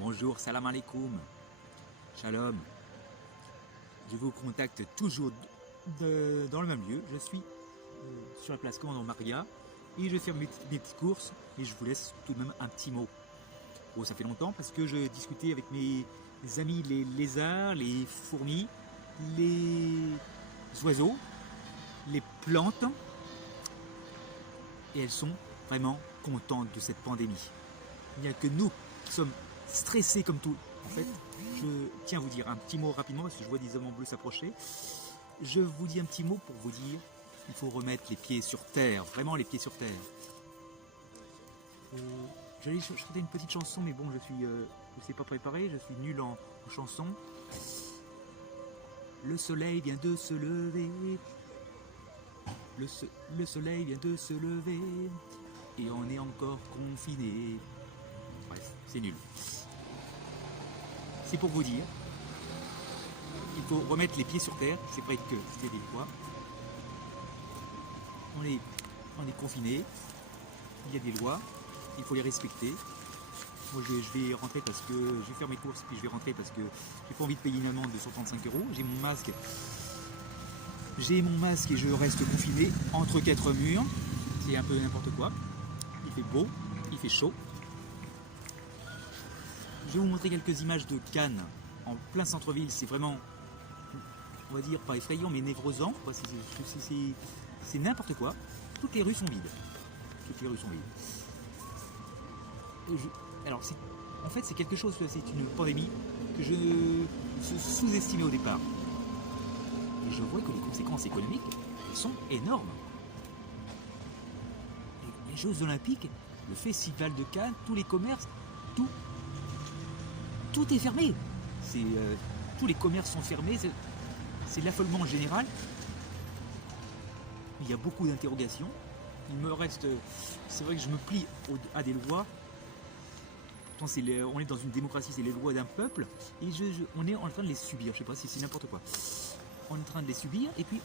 Bonjour, salam alaikum, shalom. Je vous contacte toujours dans le même lieu. Je suis sur la place Commandant Maria et je vais faire mes petites courses et je vous laisse tout de même un petit mot. Oh, ça fait longtemps parce que je discutais avec mes amis les lézards, les fourmis, les oiseaux, les plantes et elles sont vraiment contentes de cette pandémie. Il n'y a que nous qui sommes stressés comme tout. En fait, je tiens à vous dire un petit mot rapidement parce que je vois des hommes en bleu s'approcher. Je vous dis un petit mot pour vous dire qu'il faut remettre les pieds sur terre, vraiment les pieds sur terre. J'allais chanter une petite chanson, mais bon, je ne sais pas préparé, je suis nul en chanson. Le soleil vient de se lever, le soleil vient de se lever, et on est encore confiné. Bref, c'est nul. C'est pour vous dire qu'il faut remettre les pieds sur terre, c'est vrai que c'est des lois. On est confiné, il y a des lois, il faut les respecter. Moi je vais rentrer parce que je vais faire mes courses, puis je vais rentrer parce que j'ai pas envie de payer une amende de 135 €. J'ai mon masque et je reste confiné entre quatre murs. C'est un peu n'importe quoi. Il fait beau, il fait chaud. Je vais vous montrer quelques images de Cannes en plein centre-ville. C'est vraiment, on va dire, pas effrayant, mais névrosant. C'est n'importe quoi. Toutes les rues sont vides. Toutes les rues sont vides. Alors, en fait, c'est quelque chose, c'est une pandémie que je sous-estimais au départ. Et je vois que les conséquences économiques sont énormes. Les Jeux Olympiques, le Festival de Cannes, tous les commerces, tout est fermé. Tous les commerces sont fermés. C'est l'affolement général. Il y a beaucoup d'interrogations. Il me reste... C'est vrai que je me plie à des lois. Pourtant, on est dans une démocratie, c'est les lois d'un peuple. Et on est en train de les subir. Je sais pas si c'est n'importe quoi. On est en train de les subir. Et puis...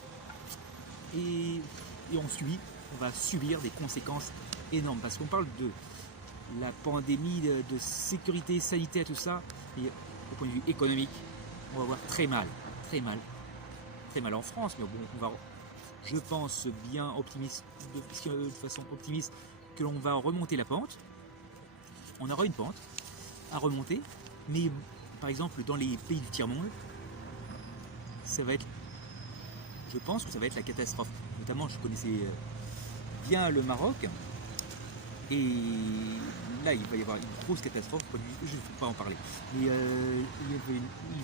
Et on va subir des conséquences énormes. Parce qu'on parle de la pandémie, de sécurité sanitaire, tout ça. Et au point de vue économique, on va avoir très mal en France. Mais bon, on va... Je pense bien de façon optimiste que l'on va remonter la pente. On aura une pente à remonter, mais par exemple dans les pays du tiers-monde, je pense que ça va être la catastrophe. Notamment, je connaissais bien le Maroc, et là il va y avoir une grosse catastrophe. Je ne vais pas en parler, mais il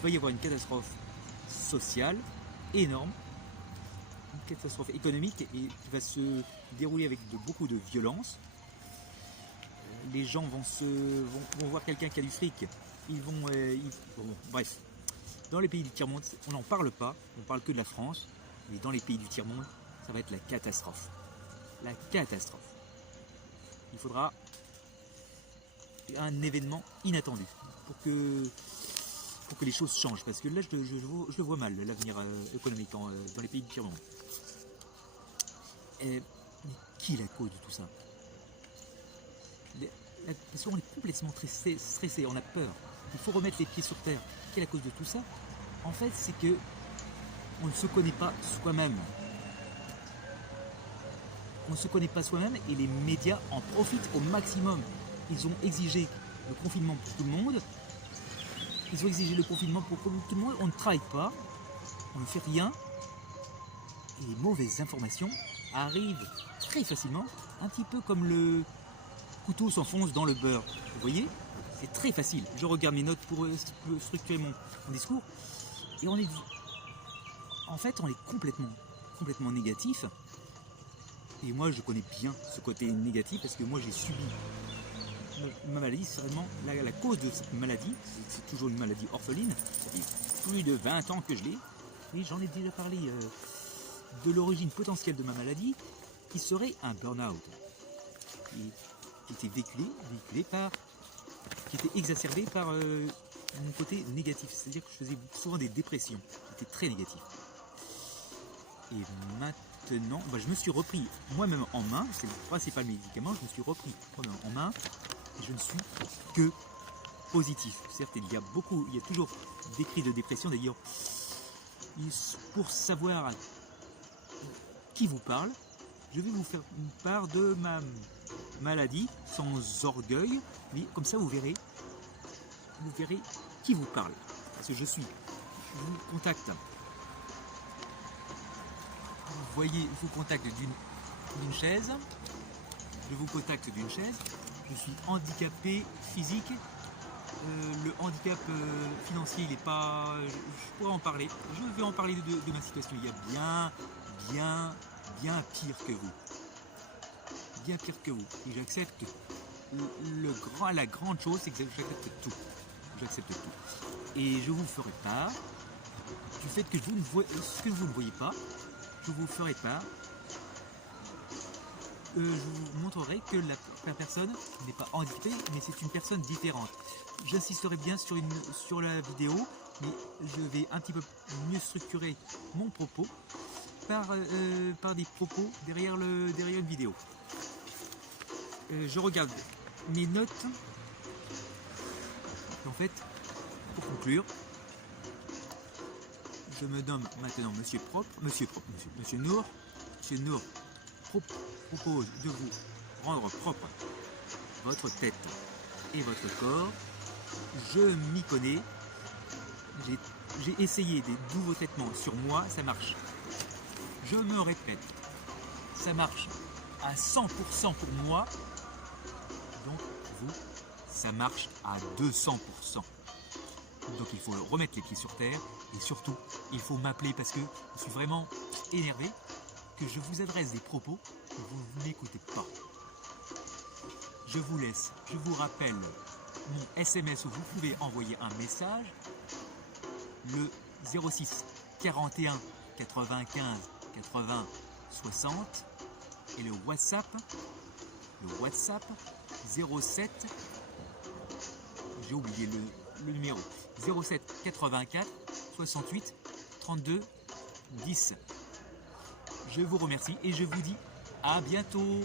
va y avoir une catastrophe sociale énorme. Une catastrophe économique et qui va se dérouler avec beaucoup de violence. Les gens vont voir quelqu'un qui a du fric, bref. Dans les pays du tiers-monde, on n'en parle pas, on parle que de la France, mais dans les pays du tiers-monde, ça va être la catastrophe. La catastrophe. Il faudra un événement inattendu pour que les choses changent, parce que là je le vois mal, l'avenir économique dans les pays du tiers-monde. Mais qui est la cause de tout ça? Parce qu'on est complètement stressé, on a peur. Il faut remettre les pieds sur terre. Quelle est la cause de tout ça? En fait, c'est que on ne se connaît pas soi-même. On ne se connaît pas soi-même et les médias en profitent au maximum. Ils ont exigé le confinement pour tout le monde. Ils ont exigé le confinement pour tout le monde. On ne travaille pas, on ne fait rien. Et les mauvaises informations arrivent très facilement, un petit peu comme le couteau s'enfonce dans le beurre. Vous voyez, c'est très facile. Je regarde mes notes pour structurer mon discours. Et on est complètement négatif. Et moi, je connais bien ce côté négatif parce que moi, j'ai subi ma maladie. C'est vraiment la cause de cette maladie. C'est toujours une maladie orpheline. Ça fait plus de 20 ans que je l'ai. Et j'en ai déjà parlé de l'origine potentielle de ma maladie, qui serait un burn-out. Qui était qui était exacerbé par mon côté négatif. C'est-à-dire que je faisais souvent des dépressions. J'étais très négatif. Et maintenant, je me suis repris moi-même en main. C'est le principal médicament. Je me suis repris moi-même en main. Et je ne suis que positif. Certes, il y a toujours des cris de dépression. D'ailleurs, pour savoir qui vous parle, je vais vous faire part de ma maladie, sans orgueil, mais comme ça vous verrez qui vous parle. Parce que je vous contacte. Vous voyez, je vous contacte d'une chaise. Je vous contacte d'une chaise. Je suis handicapé physique. Le handicap financier, il n'est pas. Je pourrais en parler. Je vais en parler de ma situation. Il y a bien pire que vous. Bien pire que vous. Et j'accepte. La grande chose, c'est que j'accepte tout. J'accepte tout. Et je vous ferai part du fait que ce que vous ne voyez pas. Je vous ferai part. Je vous montrerai que la personne n'est pas handicapée, mais c'est une personne différente. J'insisterai bien sur la vidéo, mais je vais un petit peu mieux structurer mon propos par des propos derrière une vidéo. Je regarde mes notes. En fait, pour conclure, je me nomme maintenant Monsieur Nour. Monsieur Nour propose de vous rendre propre votre tête et votre corps. Je m'y connais. J'ai essayé des nouveaux traitements sur moi, ça marche. Je me répète, ça marche à 100% pour moi. Donc vous, ça marche à 200%. Donc il faut remettre les pieds sur terre et surtout, il faut m'appeler parce que je suis vraiment énervé que je vous adresse des propos que vous n'écoutez pas. Je vous laisse, je vous rappelle mon SMS où vous pouvez envoyer un message, le 06 41 95 80 60 et le WhatsApp 07, j'ai oublié le numéro, 07 84 68 32 10. Je vous remercie et je vous dis à bientôt.